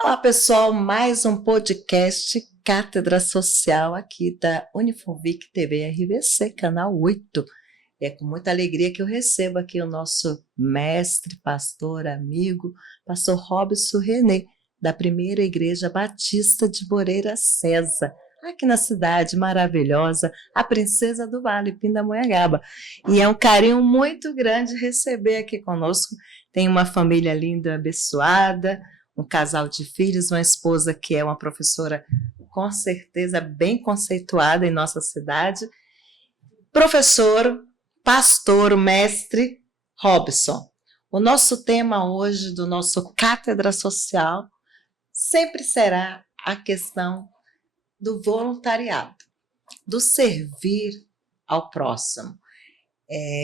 Olá, pessoal, mais um podcast Cátedra Social aqui da Unifunvic TV RVC, canal 8. É com muita alegria que eu recebo aqui o nosso mestre, pastor, amigo, pastor Robson René, da Primeira Igreja Batista de Moreira César, aqui na cidade maravilhosa, a Princesa do Vale, Pindamonhangaba. E é um carinho muito grande receber aqui conosco. Tem uma família linda e abençoada, um casal de filhos, uma esposa que é uma professora com certeza bem conceituada em nossa cidade. Professor, pastor, mestre Robson. O nosso tema hoje do nosso Cátedra Social sempre será a questão do voluntariado, do servir ao próximo.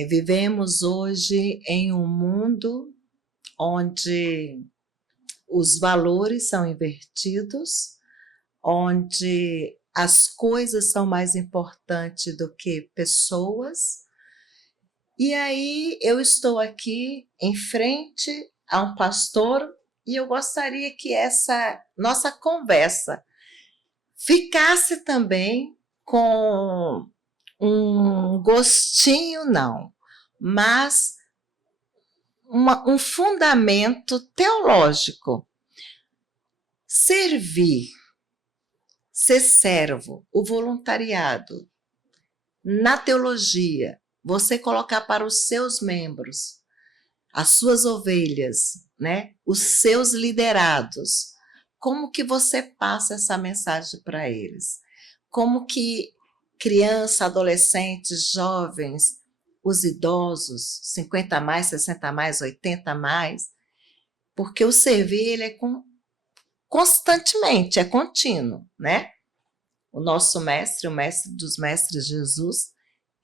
Vivemos hoje em um mundo onde os valores são invertidos, onde as coisas são mais importantes do que pessoas. E aí eu estou aqui em frente a um pastor e eu gostaria que essa nossa conversa ficasse também com um gostinho, não, mas um fundamento teológico. Servir, ser servo, o voluntariado, na teologia, você colocar para os seus membros, as suas ovelhas, né? Os seus liderados, como que você passa essa mensagem para eles? Como que criança, adolescentes, jovens, os idosos, 50 a mais, 60 a mais, 80 a mais, porque o servir ele é constantemente, é contínuo, né? O nosso mestre, o mestre dos mestres, Jesus,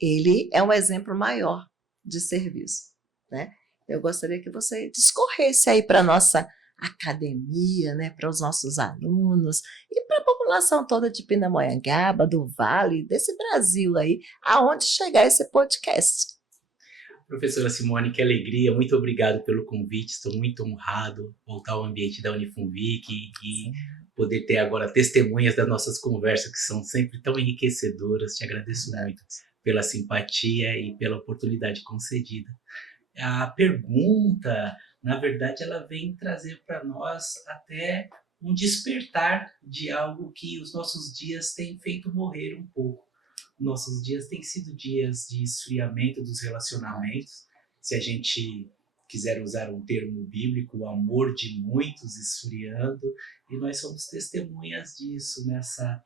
ele é um exemplo maior de serviço, né? Eu gostaria que você discorresse aí para a nossa academia, né? Para os nossos alunos e para a população toda de Pindamonhangaba, do Vale, desse Brasil aí, aonde chegar esse podcast. Professora Simone, que alegria, muito obrigado pelo convite, estou muito honrado voltar ao ambiente da Unifunvic e poder ter agora testemunhas das nossas conversas, que são sempre tão enriquecedoras. Te agradeço muito pela simpatia e pela oportunidade concedida. A pergunta, na verdade, ela vem trazer para nós até um despertar de algo que os nossos dias têm feito morrer um pouco. Nossos dias têm sido dias de esfriamento dos relacionamentos. Se a gente quiser usar um termo bíblico, o amor de muitos esfriando, e nós somos testemunhas disso nessa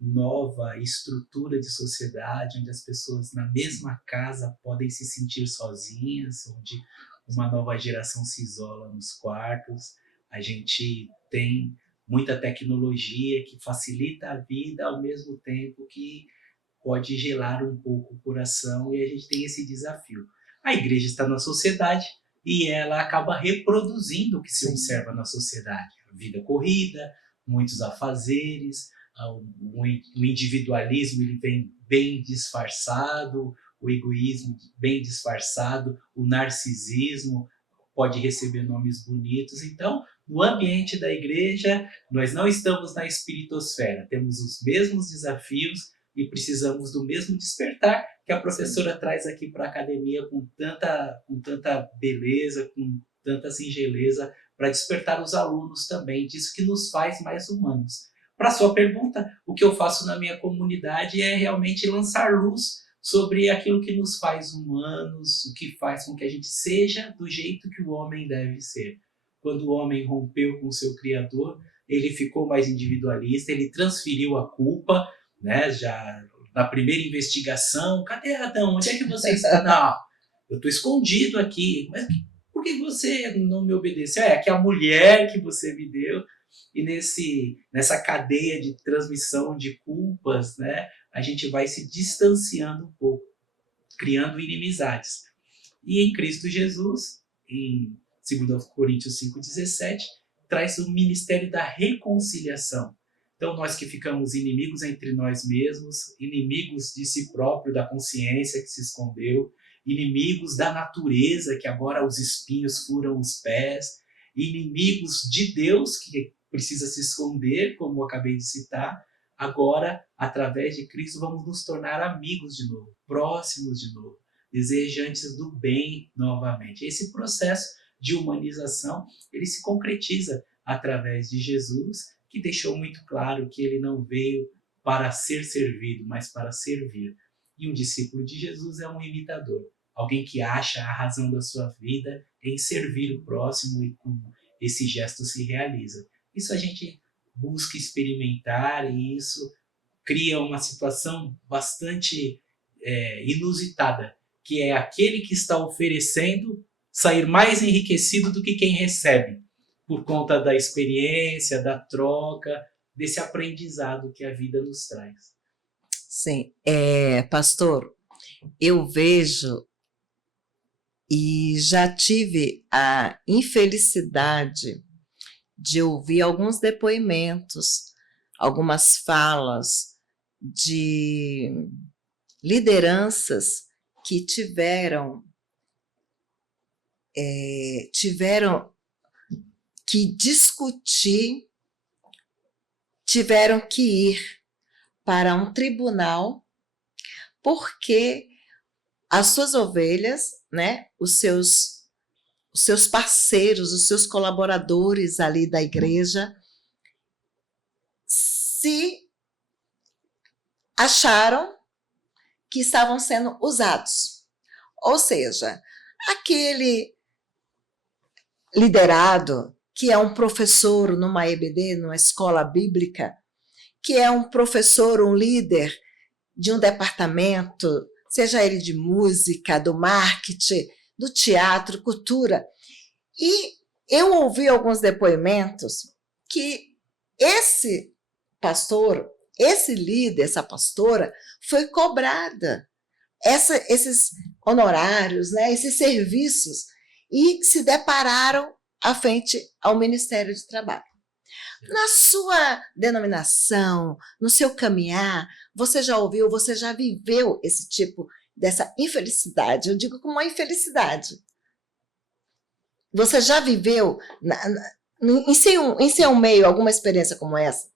nova estrutura de sociedade, onde as pessoas na mesma casa podem se sentir sozinhas, onde uma nova geração se isola nos quartos. A gente tem muita tecnologia que facilita a vida, ao mesmo tempo que pode gelar um pouco o coração, e a gente tem esse desafio. A igreja está na sociedade e ela acaba reproduzindo o que se observa na sociedade. A vida corrida, muitos afazeres, o individualismo ele vem bem disfarçado, o egoísmo bem disfarçado, o narcisismo pode receber nomes bonitos. Então, no ambiente da igreja, nós não estamos na espiritosfera, temos os mesmos desafios e precisamos do mesmo despertar que a professora traz aqui para a academia com tanta beleza, com tanta singeleza, para despertar os alunos também disso que nos faz mais humanos. Para a sua pergunta, o que eu faço na minha comunidade é realmente lançar luz sobre aquilo que nos faz humanos, o que faz com que a gente seja do jeito que o homem deve ser. Quando o homem rompeu com o seu Criador, ele ficou mais individualista, ele transferiu a culpa, né? Já na primeira investigação, cadê Adão? Onde é que você está? Não, eu estou escondido aqui. Mas por que você não me obedeceu? É que a mulher que você me deu. E nessa cadeia de transmissão de culpas, né, a gente vai se distanciando um pouco, criando inimizades. E em Cristo Jesus, em 2 Coríntios 5,17, traz o ministério da reconciliação. Então, nós que ficamos inimigos entre nós mesmos, inimigos de si próprio, da consciência que se escondeu, inimigos da natureza, que agora os espinhos furam os pés, inimigos de Deus, que precisa se esconder, como eu acabei de citar, agora, através de Cristo, vamos nos tornar amigos de novo, próximos de novo, desejantes do bem novamente. Esse processo de humanização, ele se concretiza através de Jesus, que deixou muito claro que ele não veio para ser servido, mas para servir. E um discípulo de Jesus é um imitador, alguém que acha a razão da sua vida em servir o próximo e com esse gesto se realiza. Isso a gente busca experimentar e isso cria uma situação bastante inusitada, que é aquele que está oferecendo sair mais enriquecido do que quem recebe, por conta da experiência, da troca, desse aprendizado que a vida nos traz. Sim, pastor, eu vejo e já tive a infelicidade de ouvir alguns depoimentos, algumas falas de lideranças que tiveram que discutir, tiveram que ir para um tribunal porque as suas ovelhas, né, os seus parceiros, os seus colaboradores ali da igreja, se acharam que estavam sendo usados. Ou seja, aquele liderado que é um professor numa EBD, numa escola bíblica, que é um professor, um líder de um departamento, seja ele de música, do marketing, do teatro, cultura. E eu ouvi alguns depoimentos que esse pastor, esse líder, essa pastora, foi cobrada esses honorários, né, esses serviços, e se depararam à frente ao Ministério do Trabalho. Na sua denominação, no seu caminhar, você já ouviu, você já viveu esse tipo dessa infelicidade? Eu digo como uma infelicidade. Você já viveu em seu meio alguma experiência como essa?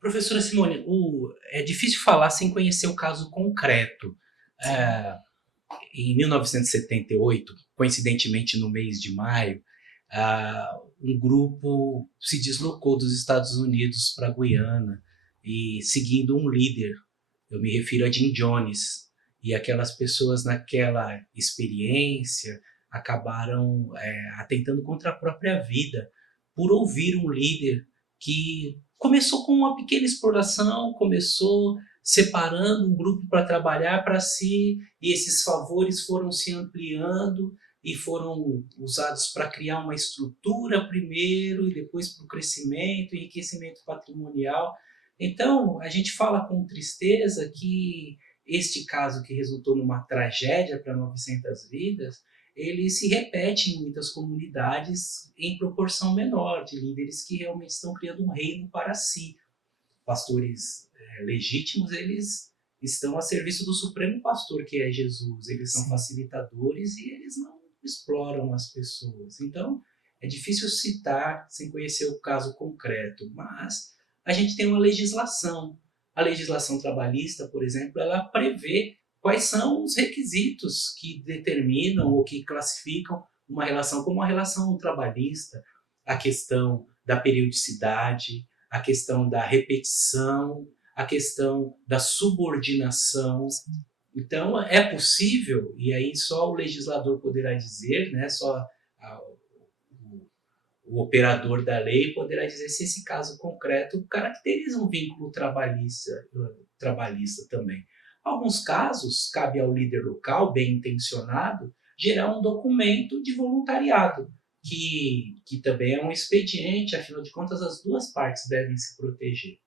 Professora Simone, é difícil falar sem conhecer o caso concreto. Em 1978, coincidentemente no mês de maio, um grupo se deslocou dos Estados Unidos para a Guiana e seguindo um líder, eu me refiro a Jim Jones, e aquelas pessoas naquela experiência acabaram atentando contra a própria vida por ouvir um líder que começou com uma pequena exploração, começou separando um grupo para trabalhar para si, e esses favores foram se ampliando e foram usados para criar uma estrutura primeiro e depois para o crescimento, enriquecimento patrimonial. Então, a gente fala com tristeza que este caso que resultou numa tragédia para 900 vidas, ele se repete em muitas comunidades em proporção menor, de líderes que realmente estão criando um reino para si. Pastores legítimos, eles estão a serviço do Supremo Pastor, que é Jesus. Eles são facilitadores e eles não exploram as pessoas. Então, é difícil citar sem conhecer o caso concreto, mas a gente tem uma legislação. A legislação trabalhista, por exemplo, ela prevê quais são os requisitos que determinam ou que classificam uma relação como uma relação trabalhista, a questão da periodicidade, a questão da repetição, a questão da subordinação. Então, é possível, e aí só o legislador poderá dizer, né, só o operador da lei poderá dizer se esse caso concreto caracteriza um vínculo trabalhista também. Alguns casos, cabe ao líder local, bem intencionado, gerar um documento de voluntariado, que também é um expediente, afinal de contas as duas partes devem se proteger.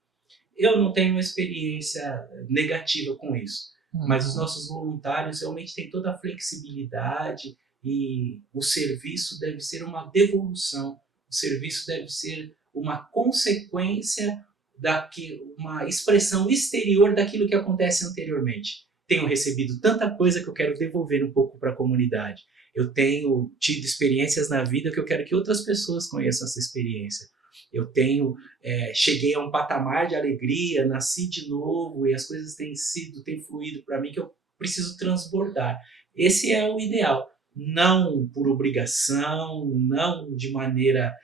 Eu não tenho uma experiência negativa com isso, mas os nossos voluntários realmente têm toda a flexibilidade e o serviço deve ser uma devolução, o serviço deve ser uma consequência, uma expressão exterior daquilo que acontece anteriormente. Tenho recebido tanta coisa que eu quero devolver um pouco para a comunidade. Eu tenho tido experiências na vida que eu quero que outras pessoas conheçam essa experiência. Eu cheguei a um patamar de alegria, nasci de novo e as coisas têm fluído para mim que eu preciso transbordar. Esse é o ideal. Não por obrigação, não de maneira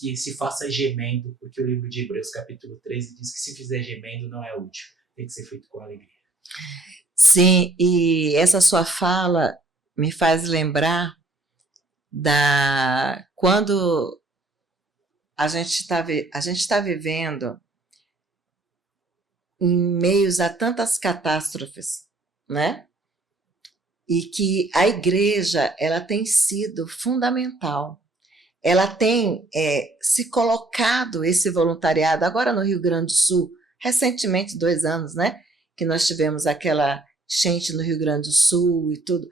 que se faça gemendo, porque o livro de Hebreus, capítulo 13, diz que se fizer gemendo não é útil, tem que ser feito com alegria. Sim, e essa sua fala me faz lembrar quando a gente está vivendo em meios a tantas catástrofes, né? E que a igreja ela tem sido fundamental. Ela tem se colocado esse voluntariado, agora no Rio Grande do Sul, recentemente, 2 anos, né? Que nós tivemos aquela enchente no Rio Grande do Sul e tudo.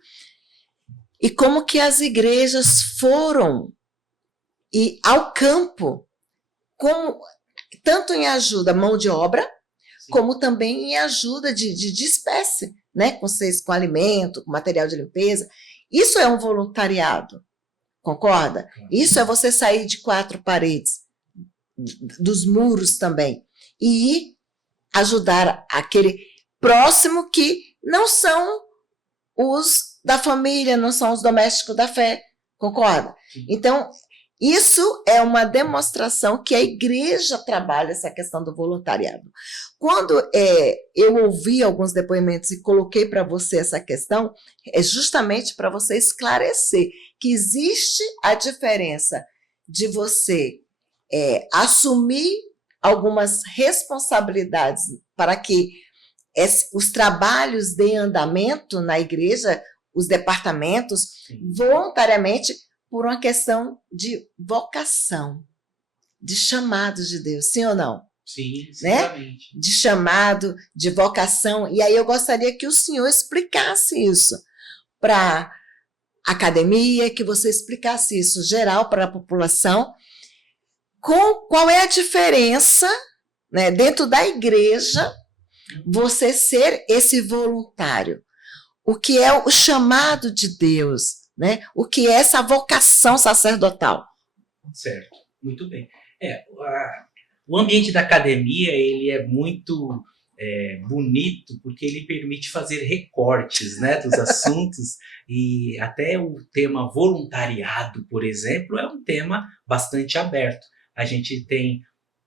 E como que as igrejas foram ao campo, tanto em ajuda mão de obra, sim, como também em ajuda de espécie, né? Com alimento, com material de limpeza. Isso é um voluntariado, concorda? Isso é você sair de 4 paredes, dos muros também, e ir ajudar aquele próximo que não são os da família, não são os domésticos da fé, concorda? Sim. Então, isso é uma demonstração que a igreja trabalha essa questão do voluntariado. Quando eu ouvi alguns depoimentos e coloquei para você essa questão, é justamente para você esclarecer que existe a diferença de você assumir algumas responsabilidades para que os trabalhos de andamento na igreja, os departamentos, sim, voluntariamente, por uma questão de vocação, de chamado de Deus, sim ou não? Sim, né? De chamado, de vocação. E aí eu gostaria que o senhor explicasse isso para a academia, que você explicasse isso geral para a população. Qual é a diferença, né, dentro da igreja, você ser esse voluntário? O que é o chamado de Deus, né? O que é essa vocação sacerdotal? Certo, muito bem. O ambiente da academia ele é muito bonito porque ele permite fazer recortes, né, dos assuntos e até o tema voluntariado, por exemplo, é um tema bastante aberto. A gente tem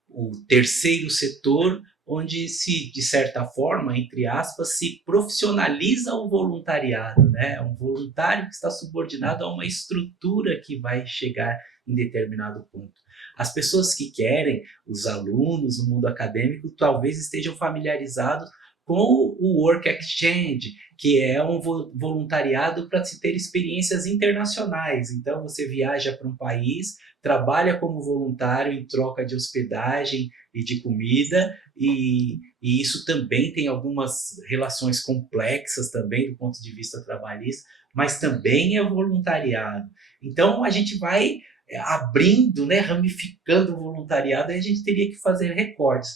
o terceiro setor, onde se, de certa forma, entre aspas, se profissionaliza o voluntariado, né? Um voluntário que está subordinado a uma estrutura que vai chegar em determinado ponto. As pessoas que querem, os alunos, o mundo acadêmico, talvez estejam familiarizados com o Work Exchange, que é um voluntariado para se ter experiências internacionais. Então, você viaja para um país, trabalha como voluntário em troca de hospedagem e de comida, e isso também tem algumas relações complexas também do ponto de vista trabalhista, mas também é voluntariado. Então, a gente vai abrindo, né, ramificando o voluntariado, e a gente teria que fazer recortes.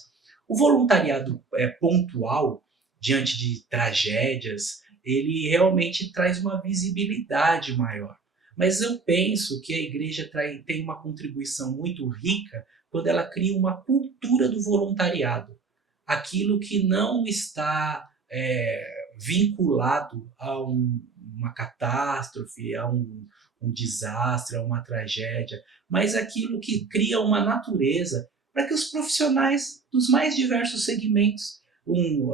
O voluntariado pontual, diante de tragédias, ele realmente traz uma visibilidade maior. Mas eu penso que a igreja tem uma contribuição muito rica quando ela cria uma cultura do voluntariado. Aquilo que não está vinculado a uma catástrofe, a um desastre, a uma tragédia, mas aquilo que cria uma natureza para que os profissionais dos mais diversos segmentos,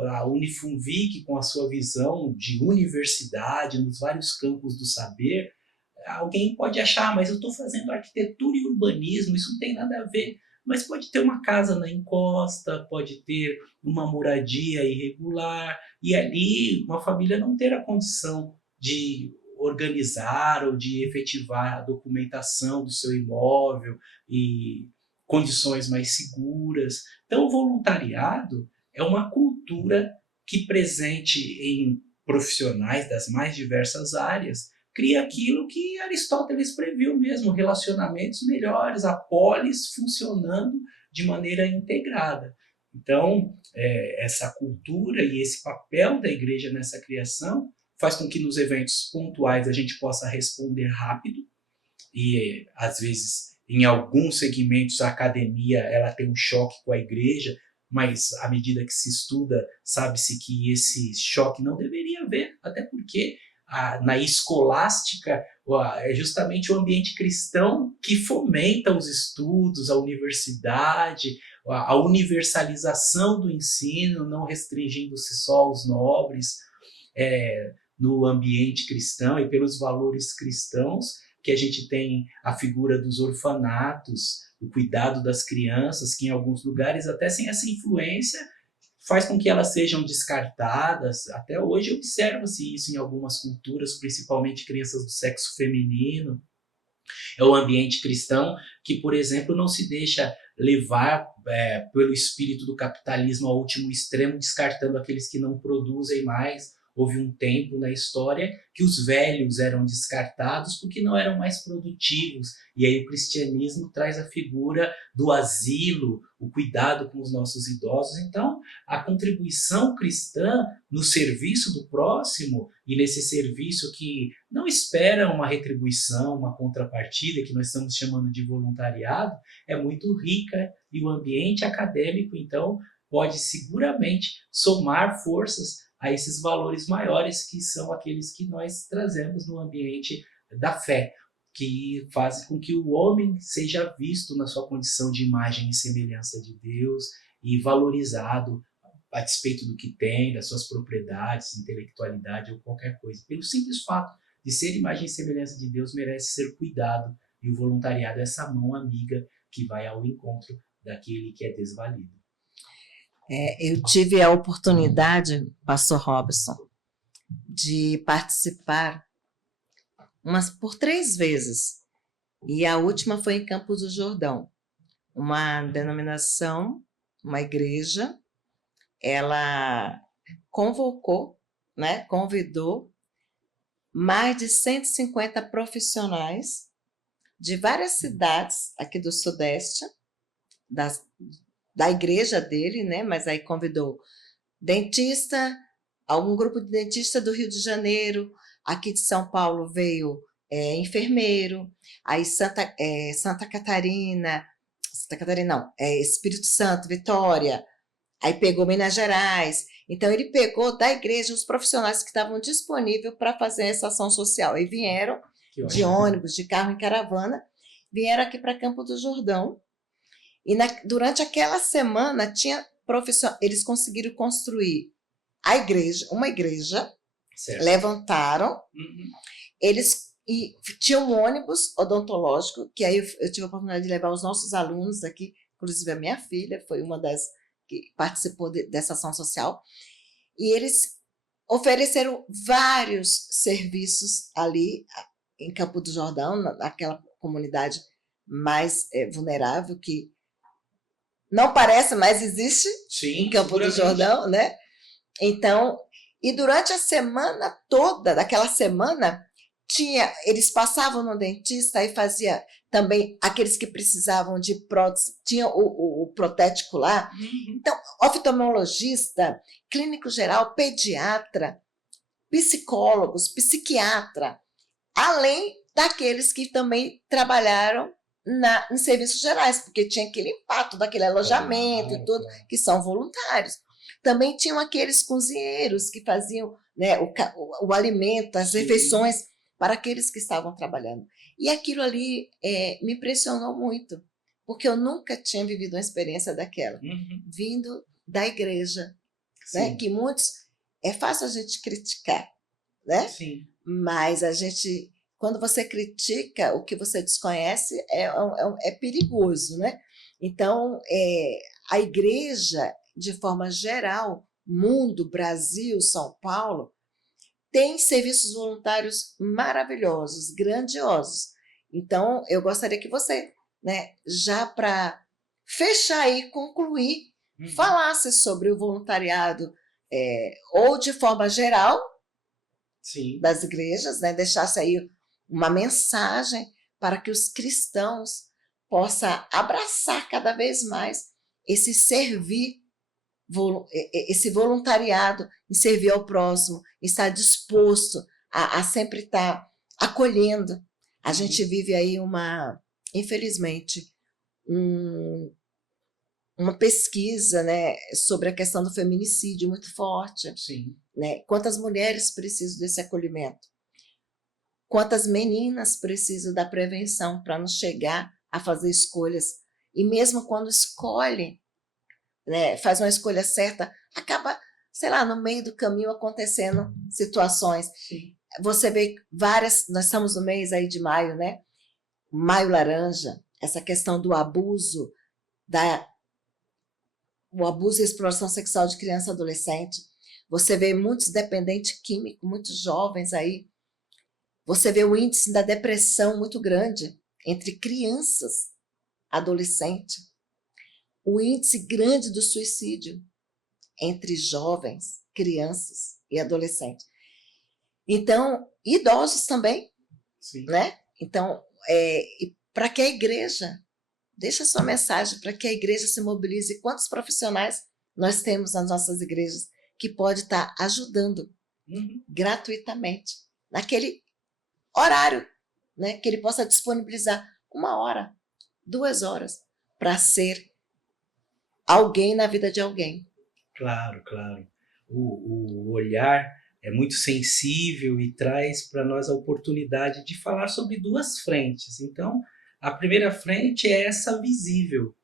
a Unifunvic com a sua visão de universidade nos vários campos do saber, alguém pode achar, mas eu estou fazendo arquitetura e urbanismo, isso não tem nada a ver. Mas pode ter uma casa na encosta, pode ter uma moradia irregular, e ali uma família não ter a condição de organizar ou de efetivar a documentação do seu imóvel e condições mais seguras. Então, o voluntariado é uma cultura que, presente em profissionais das mais diversas áreas, cria aquilo que Aristóteles previu mesmo, relacionamentos melhores, a polis funcionando de maneira integrada. Então, essa cultura e esse papel da igreja nessa criação faz com que nos eventos pontuais a gente possa responder rápido e, às vezes, em alguns segmentos, a academia ela tem um choque com a igreja, mas à medida que se estuda, sabe-se que esse choque não deveria haver, até porque na escolástica é justamente o ambiente cristão que fomenta os estudos, a universidade, a universalização do ensino, não restringindo-se só aos nobres, no ambiente cristão e pelos valores cristãos, que a gente tem a figura dos orfanatos, o cuidado das crianças, que em alguns lugares, até sem essa influência, faz com que elas sejam descartadas. Até hoje observa-se isso em algumas culturas, principalmente crianças do sexo feminino. É o ambiente cristão que, por exemplo, não se deixa levar pelo espírito do capitalismo ao último extremo, descartando aqueles que não produzem mais. Houve um tempo na história que os velhos eram descartados porque não eram mais produtivos. E aí o cristianismo traz a figura do asilo, o cuidado com os nossos idosos. Então, a contribuição cristã no serviço do próximo e nesse serviço que não espera uma retribuição, uma contrapartida, que nós estamos chamando de voluntariado, é muito rica e o ambiente acadêmico, então, pode seguramente somar forças a esses valores maiores que são aqueles que nós trazemos no ambiente da fé, que faz com que o homem seja visto na sua condição de imagem e semelhança de Deus e valorizado a despeito do que tem, das suas propriedades, intelectualidade ou qualquer coisa. Pelo simples fato de ser imagem e semelhança de Deus, merece ser cuidado, e o voluntariado é essa mão amiga que vai ao encontro daquele que é desvalido. Eu tive a oportunidade, pastor Robson, de participar por 3 vezes, e a última foi em Campos do Jordão, uma denominação, uma igreja, ela convocou, convidou mais de 150 profissionais de várias cidades aqui do Sudeste, da igreja dele, mas aí convidou dentista, algum grupo de dentista do Rio de Janeiro, aqui de São Paulo veio enfermeiro, aí Santa Catarina não, Espírito Santo, Vitória, aí pegou Minas Gerais. Então ele pegou da igreja os profissionais que estavam disponíveis para fazer essa ação social, e vieram de ônibus, de carro em caravana, vieram aqui para Campo do Jordão. E durante aquela semana eles conseguiram construir uma igreja, certo. Levantaram, eles tinham um ônibus odontológico, que aí eu tive a oportunidade de levar os nossos alunos aqui, inclusive a minha filha foi uma das que participou dessa ação social, e eles ofereceram vários serviços ali em Campo do Jordão, naquela comunidade mais vulnerável, que não parece, mas existe. Sim, em Campo do Jordão, né? Então, e durante a semana toda, daquela semana, eles passavam no dentista e fazia também aqueles que precisavam de prótese, tinha o protético lá. Então, oftalmologista, clínico geral, pediatra, psicólogos, psiquiatra, além daqueles que também trabalharam em serviços gerais, porque tinha que limpar todo aquele alojamento e tudo, que são voluntários. Também tinham aqueles cozinheiros que faziam o alimento, as refeições para aqueles que estavam trabalhando. E aquilo ali me impressionou muito, porque eu nunca tinha vivido uma experiência daquela, vindo da igreja, né? Que muitos, é fácil a gente criticar, né? Sim. Mas quando você critica o que você desconhece, é perigoso, né? Então, a igreja, de forma geral, mundo, Brasil, São Paulo, tem serviços voluntários maravilhosos, grandiosos. Então, eu gostaria que você, já para fechar e concluir, falasse sobre o voluntariado, ou de forma geral, sim, das igrejas, deixasse aí uma mensagem para que os cristãos possam abraçar cada vez mais esse servir, esse voluntariado em servir ao próximo, estar disposto a sempre estar acolhendo. A gente vive aí infelizmente, uma pesquisa, né, sobre a questão do feminicídio muito forte. Sim. Né? Quantas mulheres precisam desse acolhimento? Quantas meninas precisam da prevenção para não chegar a fazer escolhas? E mesmo quando escolhe, né, faz uma escolha certa, acaba, sei lá, no meio do caminho acontecendo situações. Sim. Você vê várias, nós estamos no mês aí de maio, né? Maio laranja, essa questão do abuso, o abuso e exploração sexual de criança e adolescente. Você vê muitos dependentes químicos, muitos jovens aí. Você vê o índice da depressão muito grande entre crianças, adolescentes. O índice grande do suicídio entre jovens, crianças e adolescentes. Então, idosos também, sim, né? Então, para que a igreja, deixa a sua mensagem para que a igreja se mobilize. Quantos profissionais nós temos nas nossas igrejas que pode estar ajudando gratuitamente, naquele horário, né? Que ele possa disponibilizar 1 hora, 2 horas, para ser alguém na vida de alguém. Claro, claro. O olhar é muito sensível e traz para nós a oportunidade de falar sobre 2 frentes. Então, a primeira frente é essa visível.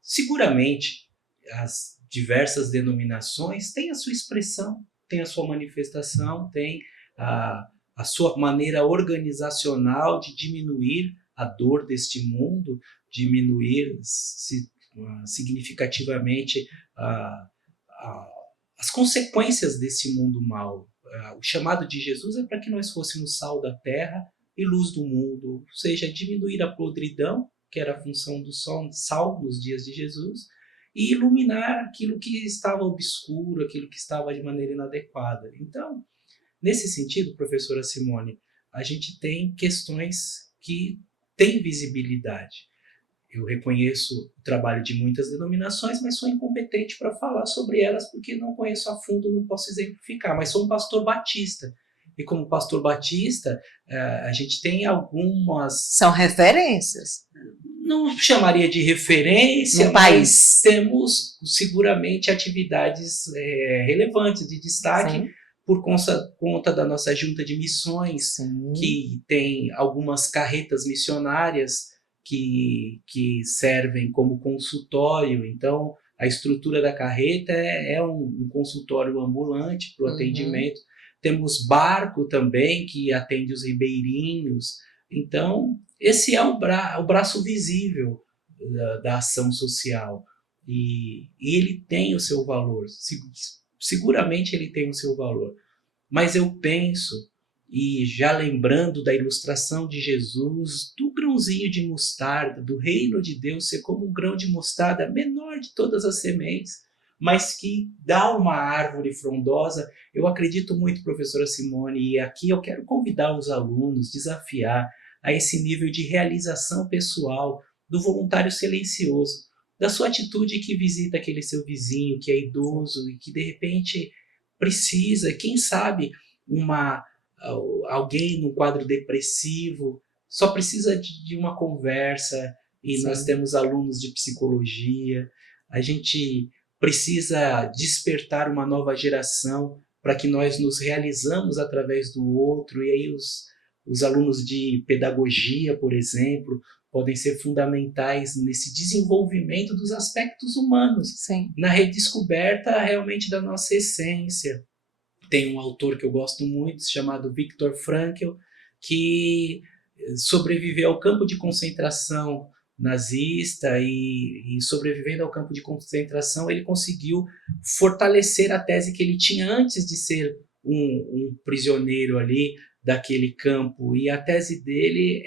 Seguramente, as diversas denominações têm a sua expressão, têm a sua manifestação, têm a sua maneira organizacional de diminuir a dor deste mundo, diminuir significativamente as consequências desse mundo mau. O chamado de Jesus é para que nós fôssemos sal da terra e luz do mundo, ou seja, diminuir a podridão, que era a função do sal nos dias de Jesus, e iluminar aquilo que estava obscuro, aquilo que estava de maneira inadequada. Então, nesse sentido, professora Simone, a gente tem questões que têm visibilidade. Eu reconheço o trabalho de muitas denominações, mas sou incompetente para falar sobre elas porque não conheço a fundo, não posso exemplificar. Mas sou um pastor batista. E como pastor batista, a gente tem algumas... São referências. Não chamaria de referência, no mas país. Temos seguramente atividades relevantes, de destaque, sim, por conta da nossa junta de missões, sim, que tem algumas carretas missionárias que servem como consultório. Então, a estrutura da carreta é um consultório ambulante para o atendimento. Temos barco também, que atende os ribeirinhos. Então, esse é o braço visível da ação social. E ele tem o seu valor. Seguramente ele tem o seu valor. Mas eu penso, e já lembrando da ilustração de Jesus, do grãozinho de mostarda, do reino de Deus ser como um grão de mostarda, menor de todas as sementes, mas que dá uma árvore frondosa. Eu acredito muito, professora Simone, e aqui eu quero convidar os alunos, desafiar a esse nível de realização pessoal, do voluntário silencioso, da sua atitude que visita aquele seu vizinho que é idoso e que de repente precisa, quem sabe, alguém num quadro depressivo, só precisa de uma conversa, e sim, nós temos alunos de psicologia, a gente precisa despertar uma nova geração para que nós nos realizamos através do outro, e aí os alunos de pedagogia, por exemplo, podem ser fundamentais nesse desenvolvimento dos aspectos humanos, sim, na redescoberta realmente da nossa essência. Tem um autor que eu gosto muito, chamado Viktor Frankl, que sobreviveu ao campo de concentração nazista e sobrevivendo ao campo de concentração, ele conseguiu fortalecer a tese que ele tinha antes de ser um prisioneiro ali daquele campo. E a tese dele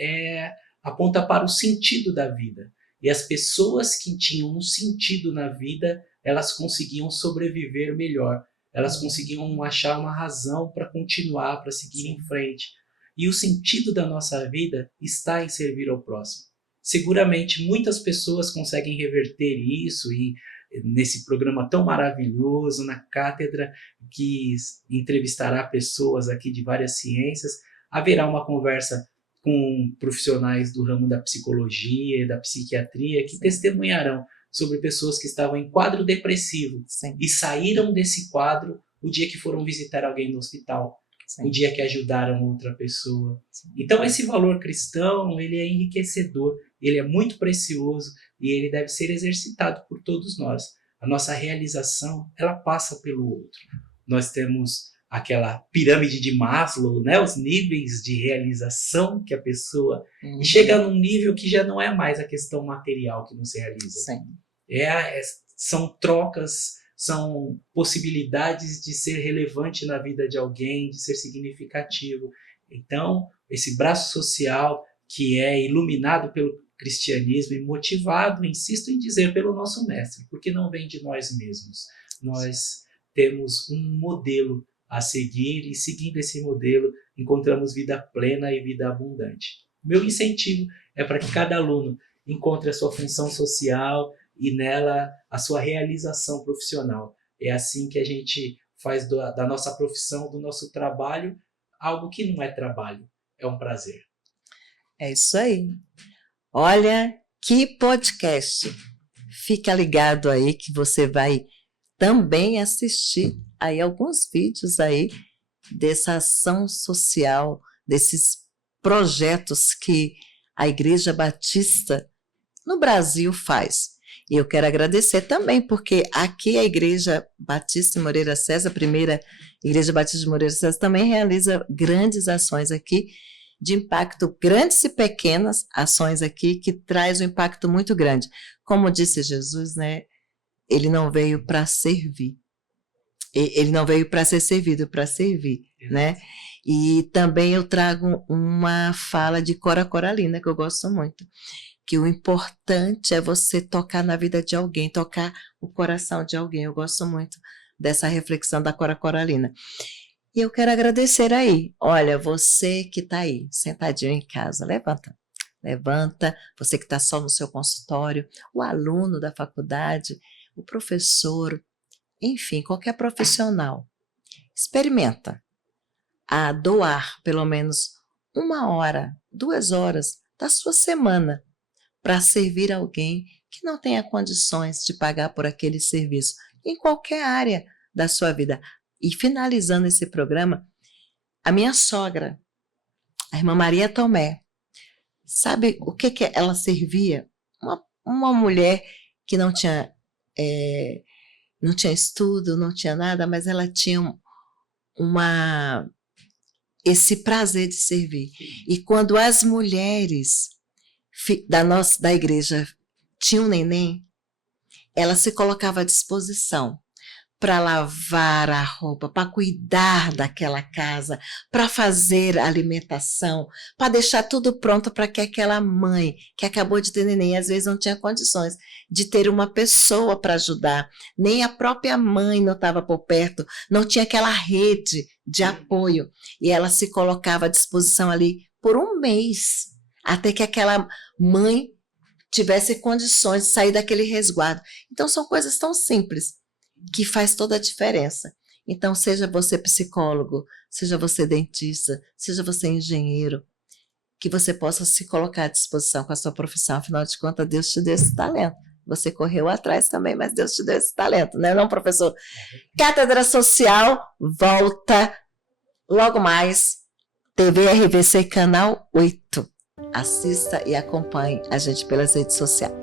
aponta para o sentido da vida. E as pessoas que tinham um sentido na vida, elas conseguiam sobreviver melhor. Elas conseguiam achar uma razão para continuar, para seguir em frente. E o sentido da nossa vida está em servir ao próximo. Seguramente muitas pessoas conseguem reverter isso e nesse programa tão maravilhoso, na cátedra que entrevistará pessoas aqui de várias ciências, haverá uma conversa com profissionais do ramo da psicologia e da psiquiatria que testemunharão sobre pessoas que estavam em quadro depressivo e saíram desse quadro o dia que foram visitar alguém no hospital, o dia que ajudaram outra pessoa. Então esse valor cristão, ele é enriquecedor, ele é muito precioso e ele deve ser exercitado por todos nós. A nossa realização, ela passa pelo outro. Nós temos aquela pirâmide de Maslow, né? Os níveis de realização que a pessoa chega num nível que já não é mais a questão material que nos realiza. São trocas, são possibilidades de ser relevante na vida de alguém, de ser significativo. Então, esse braço social que é iluminado pelo cristianismo e motivado, insisto em dizer, pelo nosso mestre, porque não vem de nós mesmos. Nós temos um modelo a seguir e, seguindo esse modelo, encontramos vida plena e vida abundante. Meu incentivo é para que cada aluno encontre a sua função social e nela a sua realização profissional. É assim que a gente faz da nossa profissão, do nosso trabalho, algo que não é trabalho, é um prazer. É isso aí. Olha, que podcast. Fica ligado aí que você vai também assistir aí alguns vídeos aí dessa ação social, desses projetos que a Igreja Batista no Brasil faz. E eu quero agradecer também, porque aqui a Igreja Batista de Moreira César, a primeira Igreja Batista de Moreira César, também realiza grandes ações aqui, de impacto, grandes e pequenas ações aqui, que traz um impacto muito grande. Como disse Jesus, né? Ele não veio para servir. Ele não veio para ser servido, para servir, né? E também eu trago uma fala de Cora Coralina, que eu gosto muito, que o importante é você tocar na vida de alguém, tocar o coração de alguém. Eu gosto muito dessa reflexão da Cora Coralina. E eu quero agradecer aí. Olha, você que está aí, sentadinho em casa, levanta. Levanta, você que está só no seu consultório, o aluno da faculdade, o professor, enfim, qualquer profissional. Experimenta a doar pelo menos 1 hora, 2 horas da sua semana para servir alguém que não tenha condições de pagar por aquele serviço, em qualquer área da sua vida. E finalizando esse programa, a minha sogra, a irmã Maria Tomé, sabe o que ela servia? Uma mulher que não tinha estudo, não tinha nada, mas ela tinha esse prazer de servir. E quando as mulheres da igreja tinham neném, ela se colocava à disposição para lavar a roupa, para cuidar daquela casa, para fazer a alimentação, para deixar tudo pronto para que aquela mãe que acabou de ter neném, às vezes não tinha condições de ter uma pessoa para ajudar, nem a própria mãe não estava por perto, não tinha aquela rede de apoio, e ela se colocava à disposição ali por 1 mês, até que aquela mãe tivesse condições de sair daquele resguardo. Então são coisas tão simples, que faz toda a diferença. Então, seja você psicólogo, seja você dentista, seja você engenheiro, que você possa se colocar à disposição com a sua profissão. Afinal de contas, Deus te deu esse talento. Você correu atrás também, mas Deus te deu esse talento, né, não, professor? Cátedra Social volta logo mais. TV RVC Canal 8. Assista e acompanhe a gente pelas redes sociais.